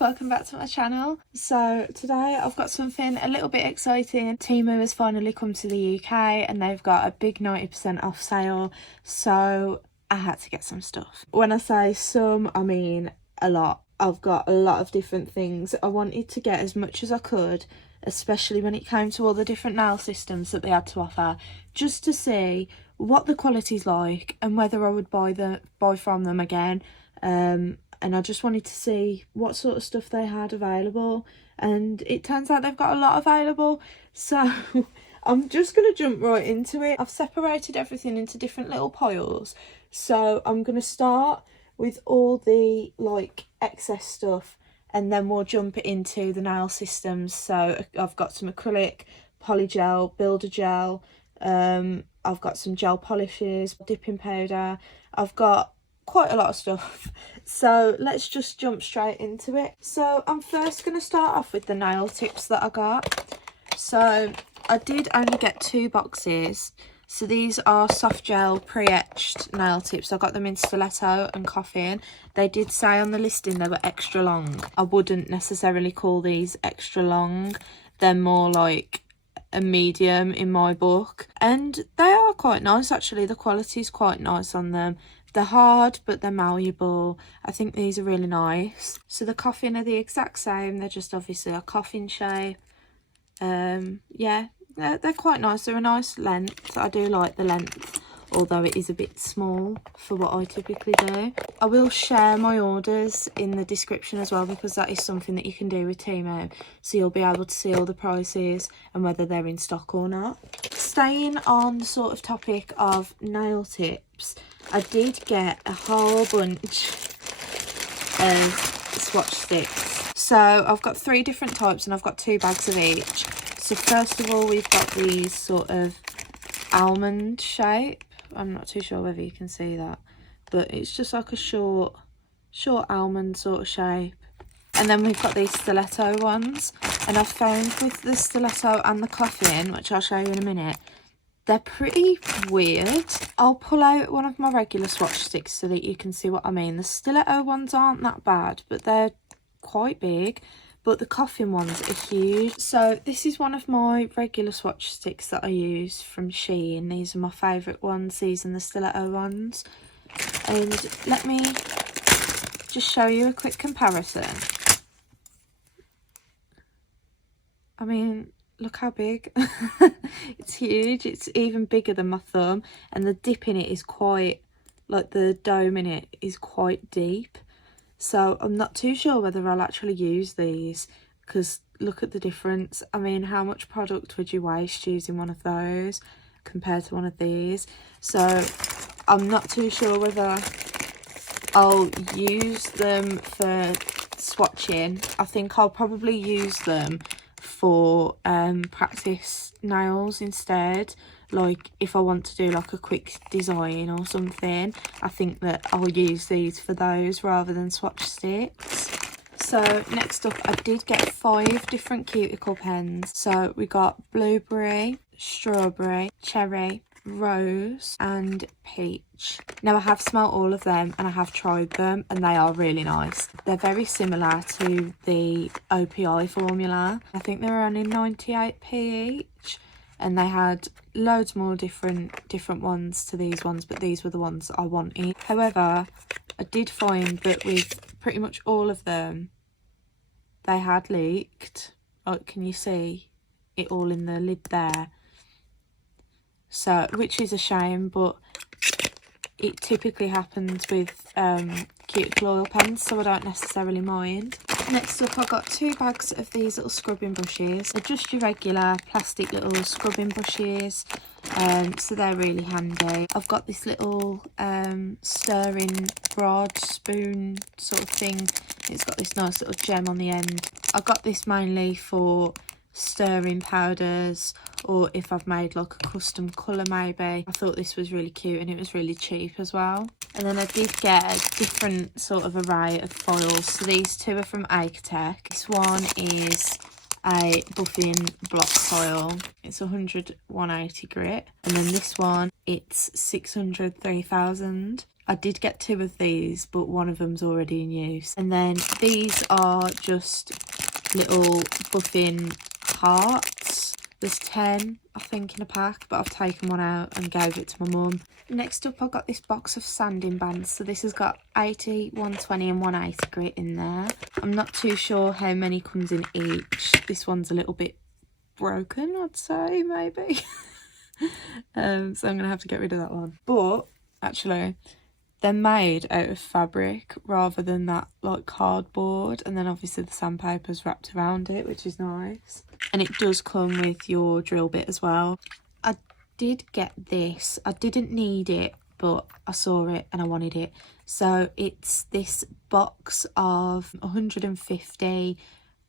welcome back to my channel. So today I've got something a little bit exciting. Temu has finally come to the UK and they've got a big 90% off sale, so I had to get some stuff. When I say some, I mean a lot. I've got a lot of different things. I wanted to get as much as I could, especially when it came to all the different nail systems that they had to offer, just to see what the quality's like and whether I would buy from them again. And I just wanted to see what sort of stuff they had available, and it turns out they've got a lot available, so I'm just going to jump right into it. I've separated everything into different little piles, so I'm going to start with all the like excess stuff and then we'll jump into the nail systems. So I've got some acrylic, polygel, builder gel, I've got some gel polishes, dipping powder, I've got quite a lot of stuff, so let's just jump straight into it. So I'm first going to start off with the nail tips that I got. So I did only get 2 boxes. So these are soft gel pre-etched nail tips. I got them in stiletto and coffin. They did say on the listing they were extra long. I wouldn't necessarily call these extra long, they're more like a medium in my book, and they are quite nice actually. The quality is quite nice on them. They're hard, but they're malleable. I think these are really nice. So the coffin are the exact same. They're just obviously a coffin shape. Yeah, they're quite nice. They're a nice length. I do like the length, although it is a bit small for what I typically do. I will share my orders in the description as well, because that is something that you can do with Temu. So you'll be able to see all the prices and whether they're in stock or not. Staying on the sort of topic of nail tips, I did get a whole bunch of swatch sticks. So I've got 3 different types and I've got 2 bags of each. So first of all, we've got these sort of almond shape. I'm not too sure whether you can see that, but it's just like a short almond sort of shape. And then we've got these stiletto ones, and I've found with the stiletto and the coffin, which I'll show you in a minute, they're pretty weird. I'll pull out one of my regular swatch sticks so that you can see what I mean. The stiletto ones aren't that bad, but they're quite big, but the coffin ones are huge. So this is one of my regular swatch sticks that I use from Shein. These are my favourite ones, these and the stiletto ones. And let me just show you a quick comparison. I mean, look how big. It's huge. It's even bigger than my thumb, and the dip in it is quite, like the dome in it is quite deep. So I'm not too sure whether I'll actually use these, because look at the difference. I mean, how much product would you waste using one of those compared to one of these? So I'm not too sure whether I'll use them for swatching. I think I'll probably use them for practice nails instead. Like if I want to do like a quick design or something, I think that I'll use these for those rather than swatch sticks. So next up, I did get 5 different cuticle pens. So we got blueberry, strawberry, cherry, rose and peach. Now I have smelled all of them and I have tried them, and they are really nice. They're very similar to the OPI formula. I think they were only 98p each, and they had loads more different ones to these ones, but these were the ones I wanted. However, I did find that with pretty much all of them, they had leaked. Like, can you see it all in the lid there? So, which is a shame, but it typically happens with cuticle oil pens, so I don't necessarily mind. Next up, I got 2 bags of these little scrubbing brushes. They're just your regular plastic little scrubbing brushes, so they're really handy. I've got this little stirring rod spoon sort of thing. It's got this nice little gem on the end. I got this mainly for stirring powders, or if I've made like a custom colour maybe. I thought this was really cute and it was really cheap as well. And then I did get a different sort of array of foils. So these 2 are from Acrylic. This one is a buffing block tile. It's 100 180 grit, and then this one, it's 600 3000. I did get 2 of these, but one of them's already in use. And then these are just little buffing hearts. There's 10, I think, in a pack, but I've taken one out and gave it to my mum. Next up, I've got this box of sanding bands. So this has got 80, 120 and 180 grit in there. I'm not too sure how many comes in each. This one's a little bit broken, I'd say, maybe. So I'm going to have to get rid of that one. But, actually, they're made out of fabric rather than that, like, cardboard. And then, obviously, the sandpaper's wrapped around it, which is nice. And it does come with your drill bit as well. I did get this. I didn't need it, but I saw it and I wanted it. So it's this box of 150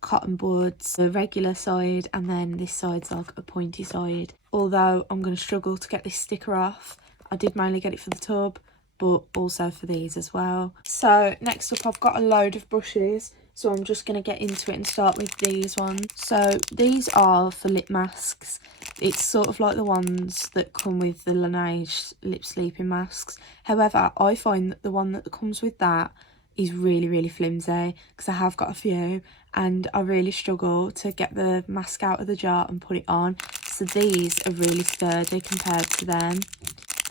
cotton buds, the regular side, and then this side's like a pointy side. Although I'm going to struggle to get this sticker off. I did mainly get it for the tub, but also for these as well. So next up, I've got a load of brushes. So I'm just going to get into it and start with these ones. So these are for lip masks. It's sort of like the ones that come with the Laneige lip sleeping masks. However, I find that the one that comes with that is really, really flimsy, because I have got a few and I really struggle to get the mask out of the jar and put it on. So these are really sturdy compared to them.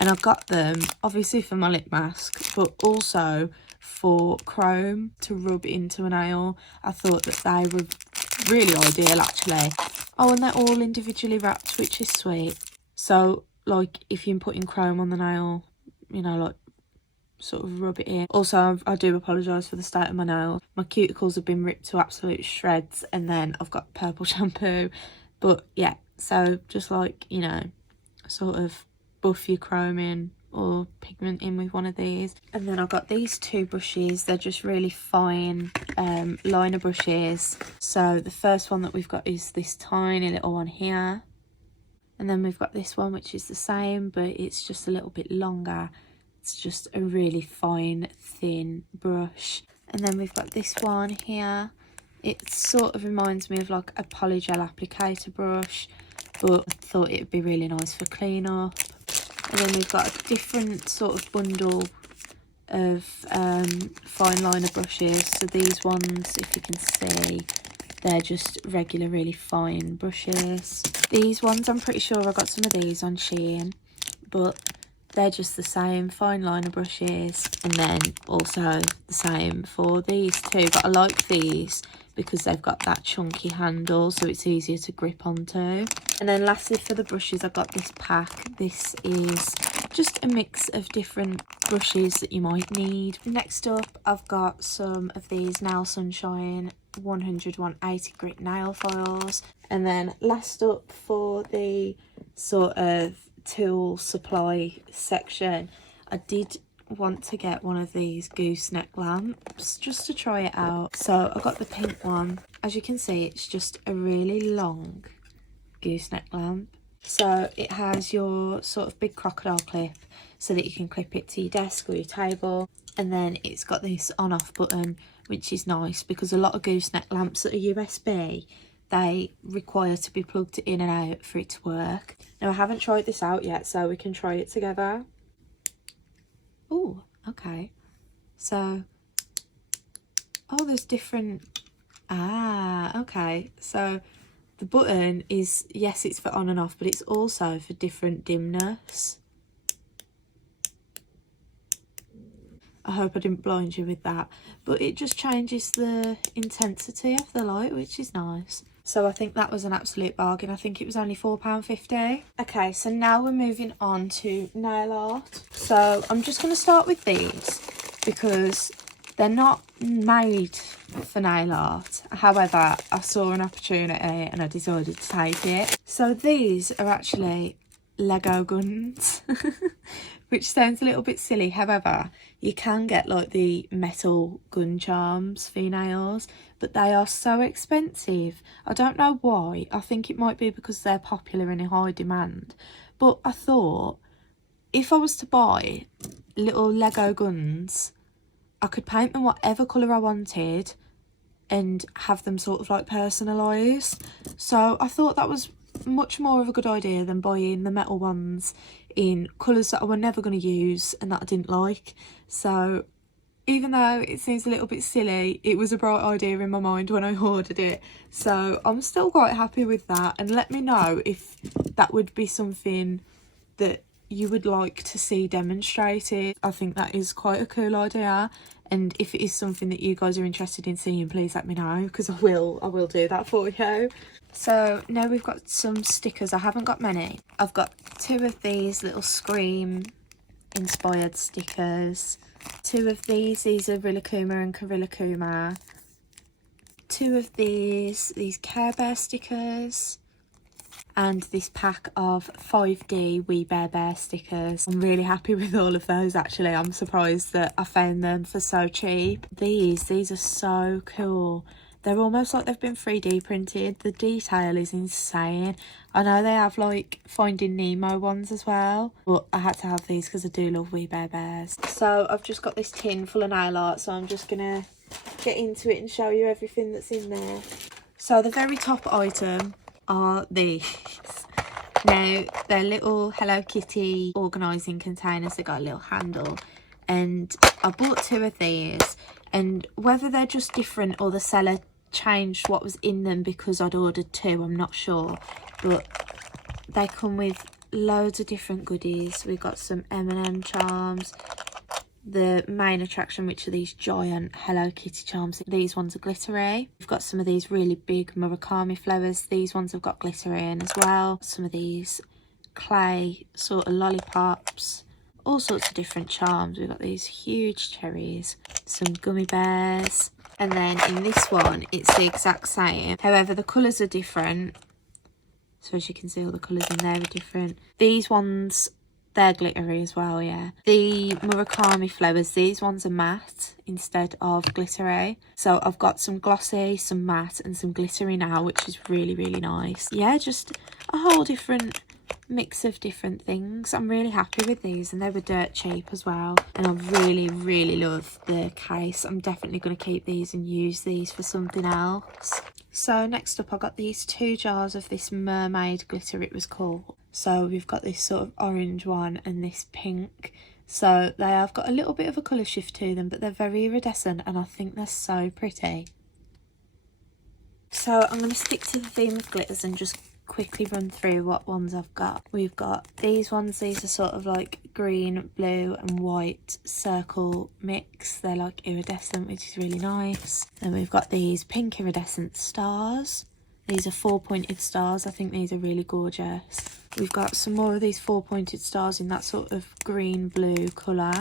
And I got them obviously for my lip mask, but also for chrome to rub into a nail. I thought that they were really ideal, actually. Oh, and they're all individually wrapped, which is sweet. So, like, if you're putting chrome on the nail, you know, like, sort of rub it in. Also, I do apologise for the state of my nails. My cuticles have been ripped to absolute shreds, and then I've got purple shampoo. But, yeah, so just, like, you know, sort of buff your chrome in or pigment in with one of these. And then I've got these 2 brushes. They're just really fine liner brushes. So the first one that we've got is this tiny little one here, and then we've got this one which is the same, but it's just a little bit longer. It's just a really fine thin brush. And then we've got this one here. It sort of reminds me of like a Polygel applicator brush, but I thought it would be really nice for cleanup. And then we've got a different sort of bundle of fine liner brushes. So these ones, if you can see, they're just regular, really fine brushes. These ones, I'm pretty sure I got some of these on Shein, but they're just the same, fine liner brushes. And then also the same for these 2. But I like these because they've got that chunky handle, so it's easier to grip onto. And then lastly, for the brushes, I've got this pack. This is just a mix of different brushes that you might need. Next up, I've got some of these Nail Sunshine 100 180 grit nail files. And then last up, for the sort of tool supply section, I did want to get one of these gooseneck lamps just to try it out. So I got the pink one. As you can see, it's just a really long gooseneck lamp. So it has your sort of big crocodile clip so that you can clip it to your desk or your table. And then it's got this on off button, which is nice because a lot of gooseneck lamps that are USB, they require to be plugged in and out for it to work. Now I haven't tried this out yet, so we can try it together. Oh, okay. So, oh, there's different, okay. So the button is, yes, it's for on and off, but it's also for different dimness. I hope I didn't blind you with that, but it just changes the intensity of the light, which is nice. So I think that was an absolute bargain. I think it was only £4.50. Okay, so now we're moving on to nail art. So I'm just going to start with these because they're not made for nail art. However, I saw an opportunity and I decided to take it. So these are actually Lego guns, which sounds a little bit silly. However, you can get like the metal gun charms for your nails, but they are so expensive. I don't know why. I think it might be because they're popular and in high demand. But I thought if I was to buy little Lego guns, I could paint them whatever colour I wanted and have them sort of like personalised. So I thought that was much more of a good idea than buying the metal ones in colours that I were never going to use and that I didn't like. So even though it seems a little bit silly, it was a bright idea in my mind when I ordered it. So I'm still quite happy with that, and let me know if that would be something that you would like to see demonstrated. I think that is quite a cool idea, and if it is something that you guys are interested in seeing, please let me know, because I will do that for you. So now we've got some stickers. I haven't got many. I've got 2 of these little Scream inspired stickers, 2 of these are Rilakkuma and Karillakkuma, 2 of these Care Bear stickers, and this pack of 5D We Bear Bear stickers. I'm really happy with all of those actually. I'm surprised that I found them for so cheap. These are so cool. They're almost like they've been 3D printed. The detail is insane. I know they have like Finding Nemo ones as well, but I had to have these because I do love We Bear Bears. So I've just got this tin full of nail art, so I'm just gonna get into it and show you everything that's in there. So the very top item are these. Now they're little Hello Kitty organising containers. They got a little handle, and I bought 2 of these, and whether they're just different or the seller changed what was in them because I'd ordered 2, I'm not sure, but they come with loads of different goodies. We've got some M&M charms, the main attraction, which are these giant Hello Kitty charms. These ones are glittery. We've got some of these really big Murakami flowers. These ones have got glitter in as well. Some of these clay sort of lollipops, all sorts of different charms. We've got these huge cherries, some gummy bears, and then in this one it's the exact same, however the colours are different. So as you can see, all the colours in there are different. These ones, they're glittery as well, yeah. The Murakami flowers, these ones are matte instead of glittery. So I've got some glossy, some matte and some glittery now, which is really, really nice. Yeah, just a whole different mix of different things. I'm really happy with these, and they were dirt cheap as well, and I really love the case. I'm definitely going to keep these and use these for something else. So next up I got these 2 jars of this mermaid glitter, it was called. So we've got this sort of orange one and this pink. So they have got a little bit of a colour shift to them, but they're very iridescent and I think they're so pretty. So I'm going to stick to the theme of glitters and just quickly run through what ones I've got. We've got these ones. These are sort of like green, blue and white circle mix. They're like iridescent, which is really nice. Then we've got these pink iridescent stars. These are 4-pointed stars. I think these are really gorgeous. We've got some more of these 4-pointed stars in that sort of green blue colour.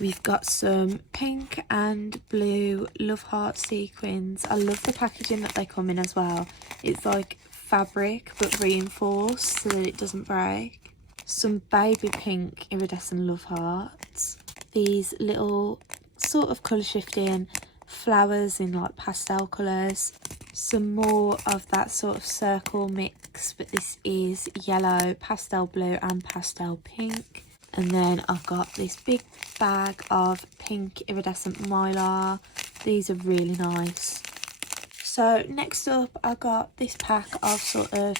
We've got some pink and blue love heart sequins. I love the packaging that they come in as well. It's like fabric but reinforced so that it doesn't break. Some baby pink iridescent love hearts. These little sort of colour shifting flowers in like pastel colours. Some more of that sort of circle mix, but this is yellow, pastel blue and pastel pink. And then I've got this big bag of pink iridescent mylar. These are really nice. So next up I got this pack of sort of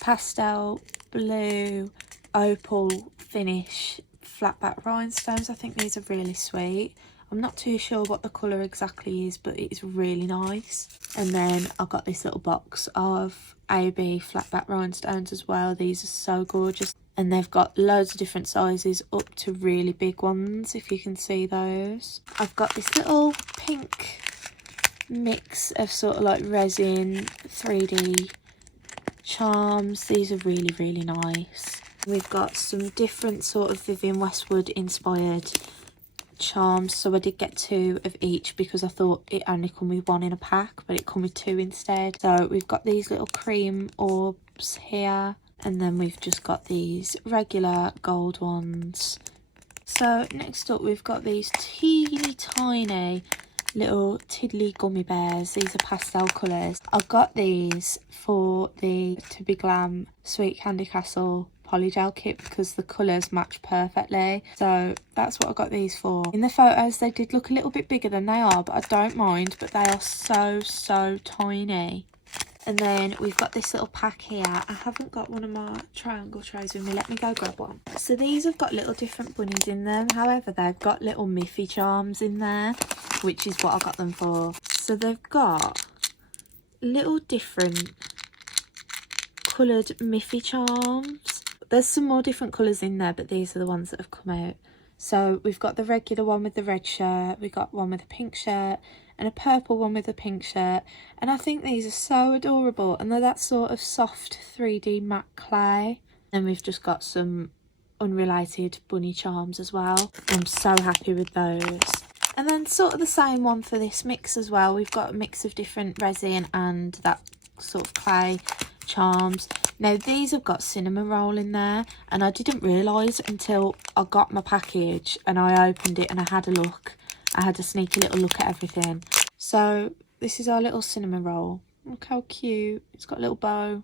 pastel blue opal finish flat back rhinestones. I think these are really sweet. I'm not too sure what the colour exactly is, but it's really nice. And then I've got this little box of AB flat back rhinestones as well. These are so gorgeous. And they've got loads of different sizes up to really big ones, if you can see those. I've got this little pink mix of sort of like resin 3D charms. These are really, really nice. We've got some different sort of Vivienne Westwood inspired charms, so I did get 2 of each because I thought it only come with 1 in a pack, but it come with 2 instead. So we've got these little cream orbs here, and then we've just got these regular gold ones. So next up we've got these teeny tiny little tiddly gummy bears. These are pastel colours. I've got these for the To Be Glam Sweet Candy Castle Polygel kit because the colours match perfectly. So that's what I got these for. In the photos they did look a little bit bigger than they are, but I don't mind, but they are so tiny. And then we've got this little pack here. I haven't got one of my triangle trays with me. Let me go grab one. So these have got little different bunnies in them. However, they've got little Miffy charms in there, which is what I got them for. So they've got little different coloured Miffy charms. There's some more different colours in there, but these are the ones that have come out. So we've got the regular one with the red shirt. We've got one with a pink shirt and a purple one with a pink shirt. And I think these are so adorable. And they're that sort of soft 3D matte clay. And we've just got some unrelated bunny charms as well. I'm so happy with those. And then sort of the same one for this mix as well. We've got a mix of different resin and that sort of clay charms. Now these have got cinnamon roll in there, and I didn't realise until I got my package and I opened it and I had a look. I had a sneaky little look at everything. So this is our little cinnamon roll. Look how cute. It's got a little bow.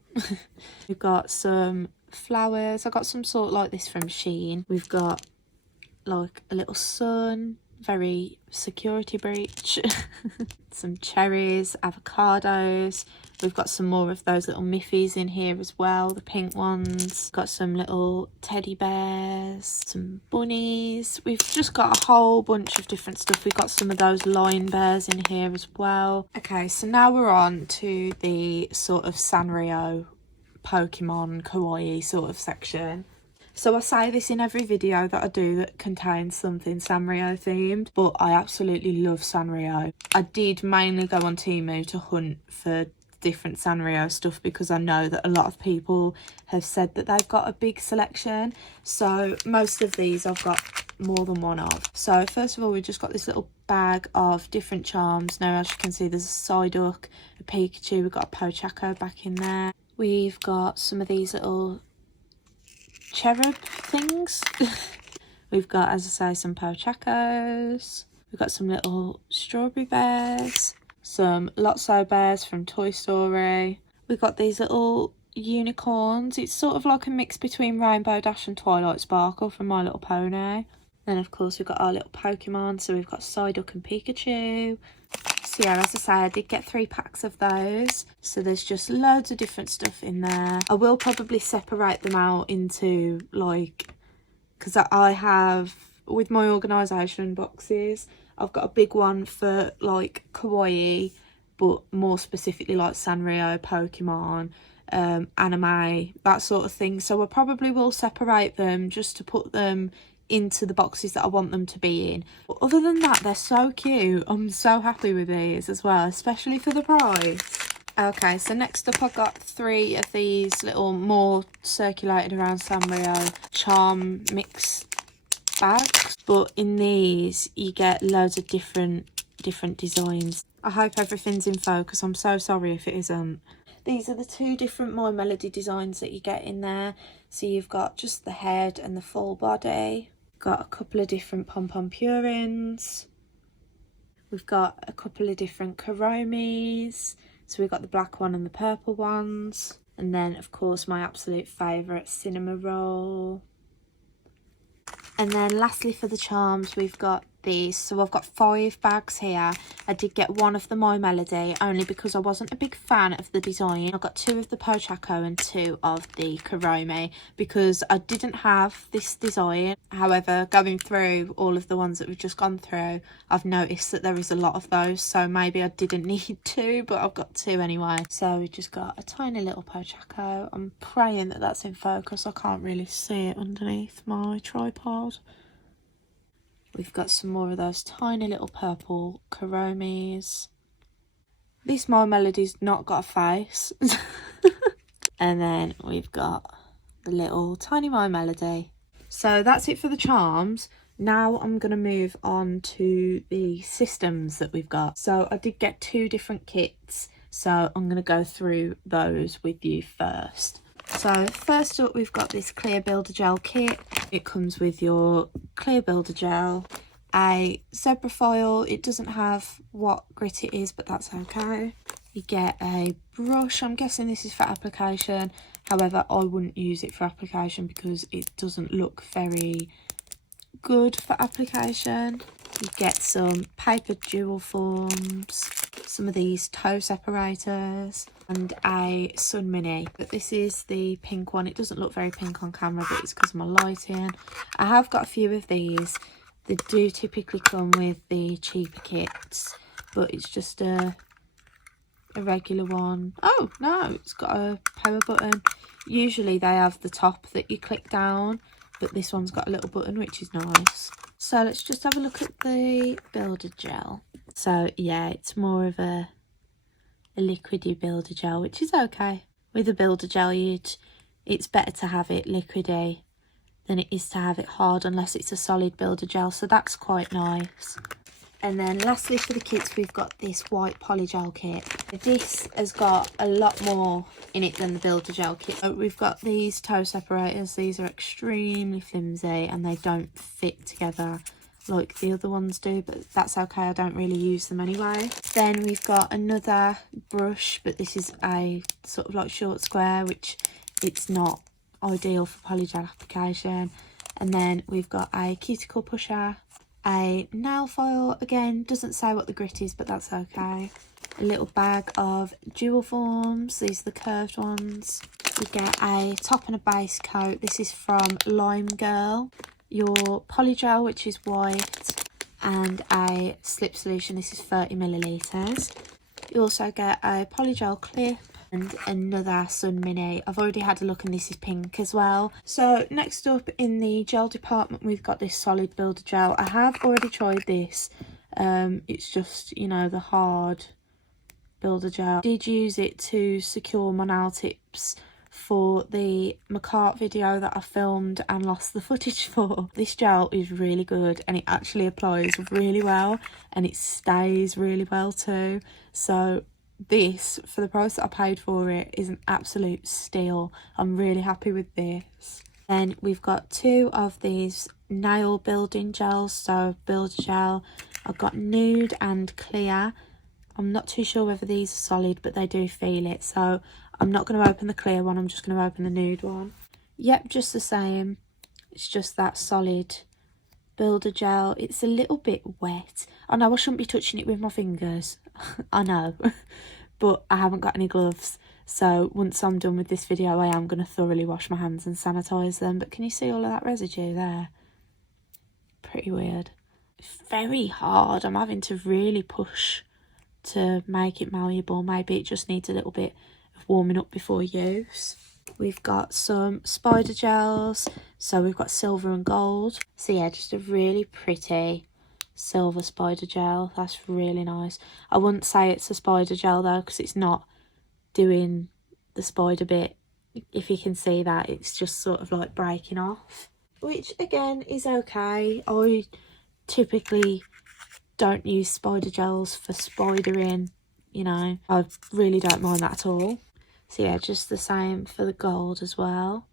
We've got some flowers. I got some sort like this from Shein. We've got like a little sun, very security breach. Some cherries, avocados. We've got some more of those little Miffies in here as well, the pink ones. Got some little teddy bears, some bunnies. We've just got a whole bunch of different stuff. We've got some of those lion bears in here as well. Okay, so now we're on to the sort of Sanrio Pokemon kawaii sort of section. So I say this in every video that I do that contains something Sanrio themed, but I absolutely love Sanrio. I did mainly go on Temu to hunt for different Sanrio stuff because I know that a lot of people have said that they've got a big selection. So most of these I've got more than one of. So first of all, we've just got this little bag of different charms. Now as you can see, there's a Psyduck, a Pikachu, we've got a Pochaco back in there. We've got some of these little cherub things. We've got, as I say, some Pochacos. We've got some little strawberry bears, some Lotso bears from Toy Story. We've got these little unicorns. It's sort of like a mix between Rainbow Dash and Twilight Sparkle from My Little Pony. Then of course we've got our little Pokemon. So we've got Psyduck and Pikachu. So yeah, as I say, I did get 3 packs of those. So there's just loads of different stuff in there. I will probably separate them out into like, because I have, with my organisation boxes, I've got a big one for like kawaii, but more specifically like Sanrio, Pokemon, anime, that sort of thing. So I probably will separate them just to put them into the boxes that I want them to be in. But other than that, they're so cute. I'm so happy with these as well, especially for the price. Okay, so next up I got 3 of these little more circulated around Sanrio charm mix bags, but in these you get loads of different designs. I hope everything's in focus. I'm so sorry if it isn't. These are the 2 different My Melody designs that you get in there. So you've got just the head and the full body. Got a couple of different pom-pom purins. We've got a couple of different Kuromis. So we've got the black one and the purple ones. And then of course my absolute favourite, cinnamon roll. And then lastly for the charms, we've got these. So I've got 5 bags here. I did get one of the My Melody only because I wasn't a big fan of the design. I got 2 of the Pochaco and 2 of the Kuromi because I didn't have this design. However, going through all of the ones that we've just gone through, I've noticed that there is a lot of those. So maybe I didn't need 2, but I've got 2 anyway. So we've just got a tiny little Pochaco. I'm praying that that's in focus. I can't really see it underneath my tripod. We've got some more of those tiny little purple Kuromis. This My Melody's not got a face. And then we've got the little tiny My Melody. So that's it for the charms. Now I'm going to move on to the systems that we've got. So I did get 2 different kits. So I'm going to go through those with you first. So first up, we've got this clear builder gel kit. It comes with your clear builder gel, a zebra foil. It doesn't have what grit it is, but that's okay. You get a brush. I'm guessing this is for application. However, I wouldn't use it for application because it doesn't look very good for application. You get some paper dual forms, some of these toe separators, and a sun mini. But this is the pink one. It doesn't look very pink on camera, but it's because of my lighting. I have got a few of these. They do typically come with the cheaper kits, but it's just a regular one. Oh no, it's got a power button. Usually they have the top that you click down, but this one's got a little button, which is nice. So let's just have a look at the builder gel. So yeah, it's more of a liquidy builder gel, which is okay. With a builder gel, it's better to have it liquidy than it is to have it hard, unless it's a solid builder gel, so that's quite nice. And then lastly for the kits, we've got this white Polygel kit. This has got a lot more in it than the builder gel kit. So we've got these toe separators. These are extremely flimsy and they don't fit together like the other ones do, but that's okay, I don't really use them anyway. Then we've got another brush, but this is a sort of like short square, which it's not ideal for polygel application. And then we've got a cuticle pusher, a nail file, again doesn't say what the grit is, but that's okay. A little bag of dual forms, these are the curved ones. We get a top and a base coat. This is from Lime Girl. Your polygel, which is white, and a slip solution. This is 30 millilitres. You also get a polygel clip and another sun mini. I've already had a look and this is pink as well. So next up in the gel department, we've got this solid builder gel. I have already tried this. It's just, you know, the hard builder gel. I did use it to secure my nail tips for the McCart video that I filmed and lost the footage for. This gel is really good and it actually applies really well and it stays really well too. So this, for the price that I paid for it, is an absolute steal. I'm really happy with this. Then we've got two of these nail building gels. So builder gel, I've got nude and clear. I'm not too sure whether these are solid, but they do feel it. So I'm not going to open the clear one, I'm just going to open the nude one. Yep, just the same. It's just that solid builder gel. It's a little bit wet. I know I shouldn't be touching it with my fingers. I know. But I haven't got any gloves. So once I'm done with this video, I am going to thoroughly wash my hands and sanitize them. But can you see all of that residue there? Pretty weird. It's very hard. I'm having to really push to make it malleable. Maybe it just needs a little bit of warming up before use. We've got some spider gels. So we've got silver and gold. So yeah, just a really pretty silver spider gel. That's really nice. I wouldn't say it's a spider gel though, because it's not doing the spider bit. If you can see that, it's just sort of like breaking off, which again is okay. I typically don't use spider gels for spidering, you know. I really don't mind that at all. So yeah, just the same for the gold as well.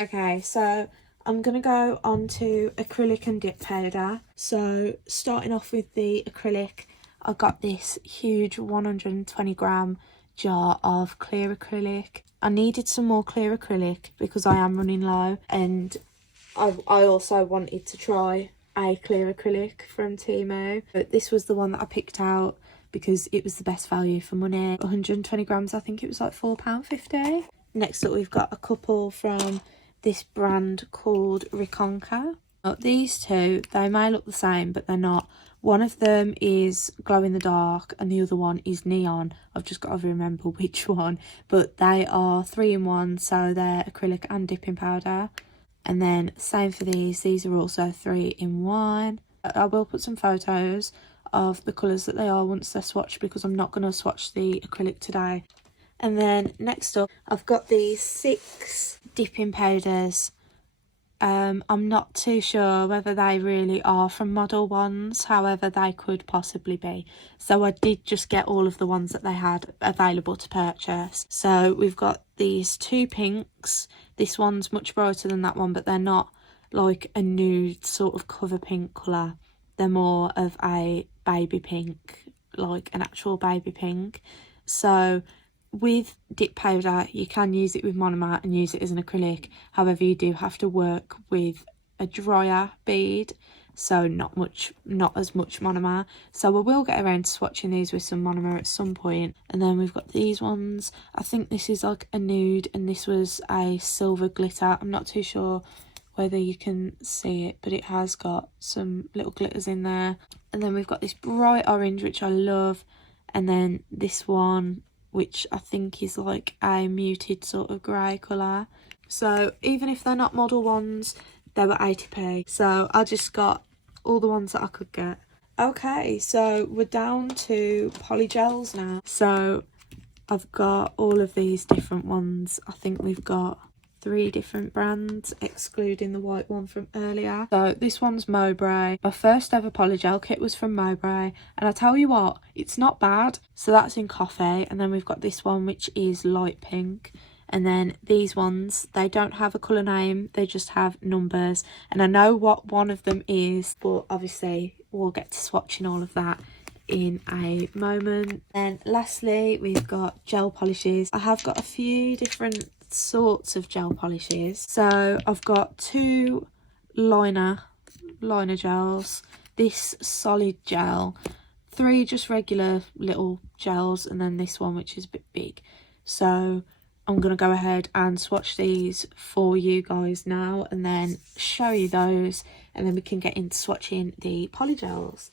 Okay, so I'm going to go on to acrylic and dip powder. So starting off with the acrylic, I got this huge 120 gram jar of clear acrylic. I needed some more clear acrylic because I am running low, and I also wanted to try a clear acrylic from Temu, but this was the one that I picked out because it was the best value for money. 120 grams, I think it was like £4.50. Next up, we've got a couple from this brand called Riconca. These two, they may look the same, but they're not. One of them is glow in the dark and the other one is neon. I've just got to remember which one, but they are 3-in-1, so they're acrylic and dipping powder. And then same for these are also 3-in-1. I will put some photos of the colours that they are once they're swatched, because I'm not going to swatch the acrylic today. And then next up, I've got these 6 dipping powders. I'm not too sure whether they really are from ModelOnes, however they could possibly be. So I did just get all of the ones that they had available to purchase. So we've got these 2 pinks. This one's much brighter than that one, but they're not like a nude sort of cover pink colour. They're more of a baby pink, like an actual baby pink. So with dip powder, you can use it with monomer and use it as an acrylic. However, you do have to work with a drier bead, so not as much monomer. So I will get around to swatching these with some monomer at some point. And then we've got these ones. I think this is like a nude and this was a silver glitter. I'm not too sure whether you can see it, but it has got some little glitters in there. And then we've got this bright orange, which I love, and then this one, which I think is like a muted sort of grey colour. So even if they're not model ones, they were 80p, so I just got all the ones that I could get. Okay, so we're down to polygels now. So I've got all of these different ones. I think we've got 3 different brands, excluding the white one from earlier. So this one's Mowbray. My first ever polygel kit was from Mowbray, and I tell you what, it's not bad. So that's in coffee, and then we've got this one which is light pink. And then these ones, they don't have a colour name, they just have numbers. And I know what one of them is, but obviously we'll get to swatching all of that in a moment. And lastly, we've got gel polishes. I have got a few different sorts of gel polishes. So I've got 2 liner gels, this solid gel, 3 just regular little gels, and then this one which is a bit big. So I'm going to go ahead and swatch these for you guys now and then show you those, and then we can get into swatching the polygels.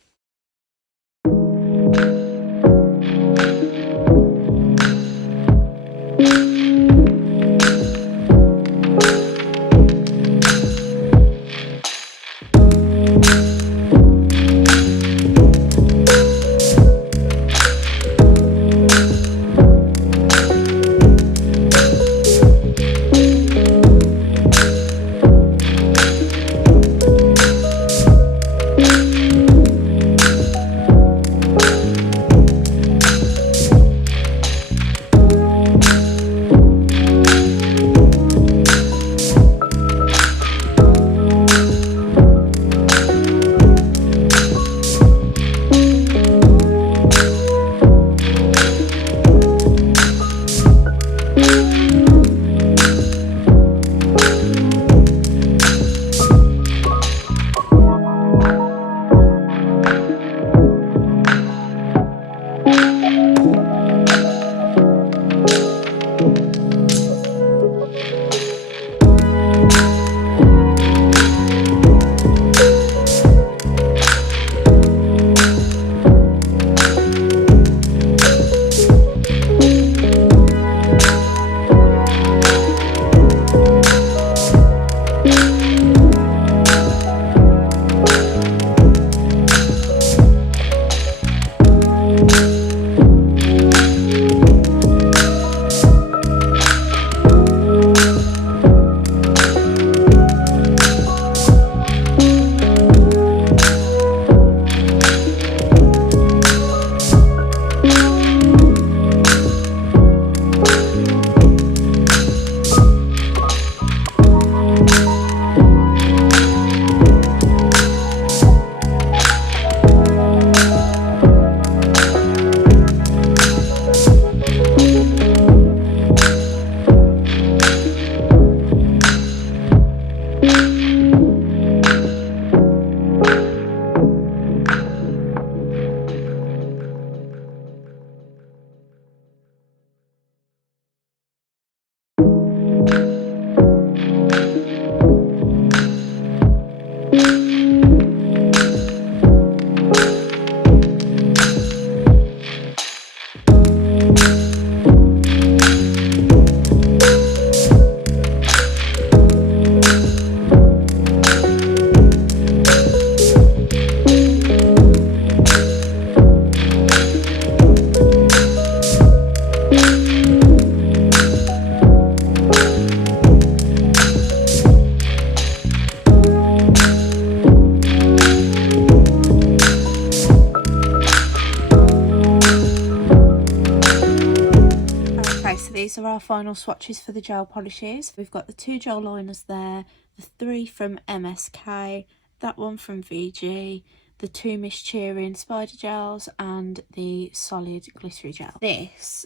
These are our final swatches for the gel polishes. We've got the 2 gel liners there, the 3 from MSK, that one from VG, the 2 Miss Cheering spider gels, and the solid glittery gel. This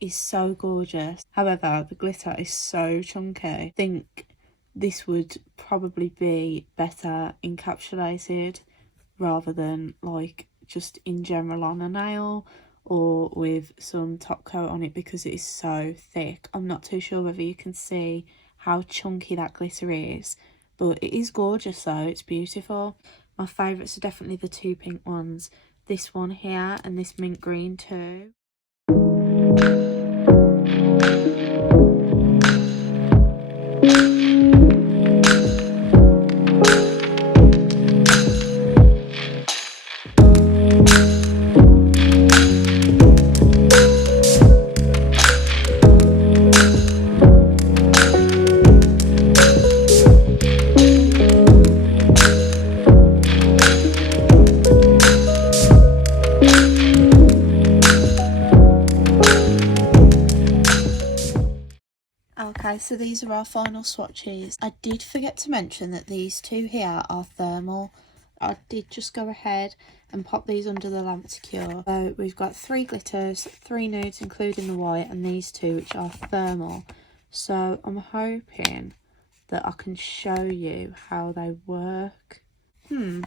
is so gorgeous. However, the glitter is so chunky. I think this would probably be better encapsulated rather than like just in general on a nail or with some top coat on it, because it is so thick. I'm not too sure whether you can see how chunky that glitter is, but it is gorgeous though. It's beautiful. My favourites are definitely the two pink ones, this one here and this mint green too. Okay, so these are our final swatches. I did forget to mention that these two here are thermal. I did just go ahead and pop these under the lamp to cure. So we've got 3 glitters, 3 nudes including the white, and these 2 which are thermal. So I'm hoping that I can show you how they work. They're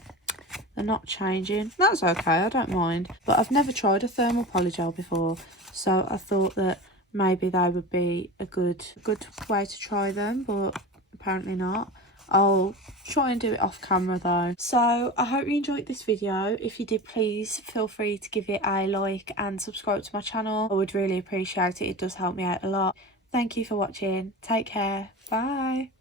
not changing. That's okay, I don't mind. But I've never tried a thermal polygel before, so I thought that maybe they would be a good way to try them, but apparently not. I'll try and do it off camera though. So I hope you enjoyed this video. If you did, please feel free to give it a like and subscribe to my channel. I would really appreciate it. It does help me out a lot. Thank you for watching. Take care. Bye.